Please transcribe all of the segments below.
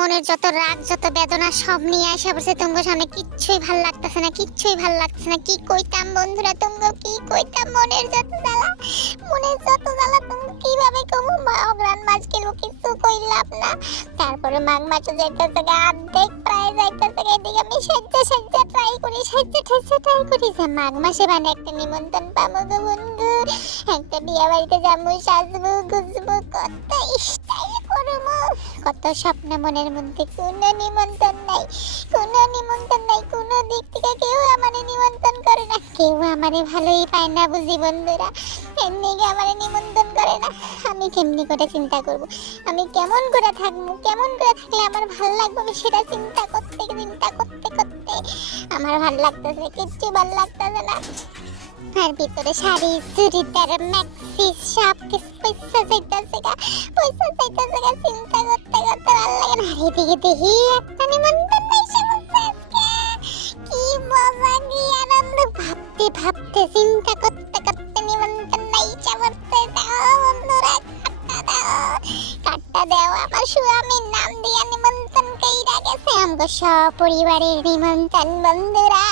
মনের যত রাগ, যত বেদনা সব নিয়ে আসা পড়ছে, তোমার সামনে কিচ্ছুই ভালো লাগতেছে না, কিচ্ছুই ভালো লাগতেছে না। কি কইতাম বন্ধুরা তোমরা কি কইতাম? মনের যত জ্বালা, মনের যত জ্বালা তুমি কীভাবে কমু? অগ্রাণ মাছ কিলো কিছু কইলাম না। তারপরে মাঘ মাসে যাইতেছে অর্ধেক প্রায় যাইতেছে গা এদিকে আমি সাজ্জা সাজ্জা ট্রাই করি সাজ্জা সাজ্জা ট্রাই করি যে মাঘ মাসে মানে একটা নিমন্ত্রণ পাবো গো বন্ধু। একটা বিয়ে বাড়িতে যাব, সাজবো, গুজবো, কত করব কত স্বপ্ন মনের মধ্যে, কোনো নিমন্ত্রণ নাই, কোনো নিমন্ত্রণ নাই, কোনো দিক থেকে কেউ আমার নিমন্ত্রণ করে না। কেউ আমারে ভালোই পায় না বুঝি বন্ধুরা, এমনি আমার নিমন্ত্রণ করে না। আমি কেমনি করে চিন্তা করব? আমি কেমন করে থাকব? কেমন করে থাকলে আমার ভালো লাগবে? আমি সেটা চিন্তা করতে চিন্তা করতে করতে আমার ভালো লাগতেছে কিচ্ছু ভালো লাগতেছে না। আর ভিতরে শাড়ি, চুড়িদার ম্যাক্সি সব কিছু পয়সা চাইতেছে পয়সা চাইতেছে চিন্তা আর এদিকে দেখি একটা নিমন্ত্রণ এসে আজকে। কি মজা কি আনন্দ। ভাবতে ভাবতে চিন্তা করতে করতে নিমন্ত্রণ এসে বসে দাও বন্ধুরা, কাটটা দাও। কাটটা দাও, আমার স্বামীর নাম দিয়ে নিমন্ত্রণ কইরা গেছে। আমগো সপরিবারের নিমন্ত্রণ বন্ধুরা।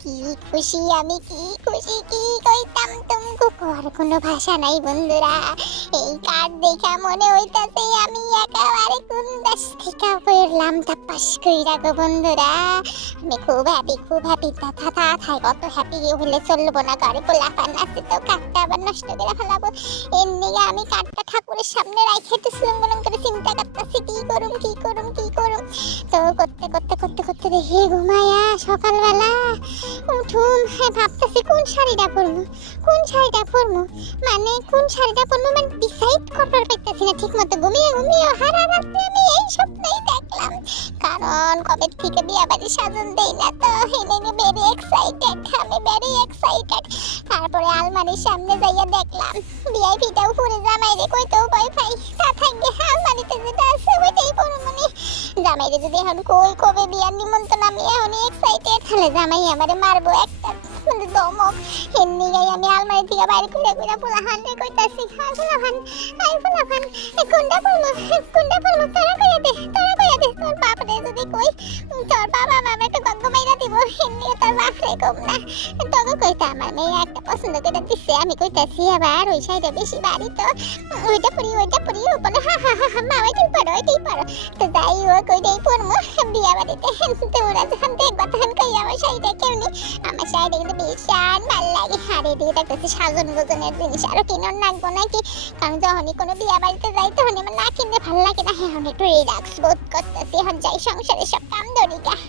কি খুশি, আমি কি খুশি, কি কইতাম? তুমকু আর কোনো ভাষা নাই বন্ধুরা। এই কার্ড দেখা মনে হইতাছে আমি একেবারে কোন দেশ থেকে পড়লাম তাপাস কইরা গো বন্ধুরা। আমি খুব হ্যাপি খুব হ্যাপি তা থাই, কত হ্যাপি হলে চলবো না গাড়ি পোলাপান আছে তো কার্ডটা আবার নষ্ট করে ফেলাবো। এমনি আমি কার্ডটা ঠাকুরের সামনে রাখে একটু করে চিন্তা করতেছি, কি করুম কি করুম? ঘুমায়া সকালবেলা হ্যাঁ ভাবতেছি কোন শাড়িটা পরবো? কোন শাড়িটা পরবো? মানে কোন শাড়িটা পরবো? মানে ডিসাইড না ঠিক মতো ঘুমিয়ে ঘুমিয়ে হারা রাত্রে আমি এই দেখলাম। কারণ কবে থেকে বিয়া বাড়ি সাজন দেই না তো? এনে ভেরি এক্সাইটেড আমি ভেরি এক্সাইটেড তারপরে আলমারির সামনে যাইয়া দেখলাম। ভিআইপিটা উপরে জামাই জামাই রে যদি এখন কই কবে বিয়ার নিমন্ত্রণ আমি এখন এক্সাইটেড তাহলে জামাই আমারে মারবো একটা মানে দমক। এমনি গাই আমি আলমারি থেকে বাইরে করে কইরা পোলা হান রে কইতাছি হাই পোলা হান আই পোলা হান কোনটা পড়ব কোনটা পড়ব তারা কইয়া দে, তারা কইয়া দে, তোর বাপ রে যদি কই তোর বাবা তোর বাপ রে কম না ভালো লাগে আর এদিকে দেখতেছি সাজন গোজনের জিনিস আরও কিনোর লাগবো নাকি কারণ যখনই কোনো বিয়া বাড়িতে যাই তখন আমার না ভালো লাগে না এখন একটু রিল্যাক্স বোধ সব কাম ধরি গা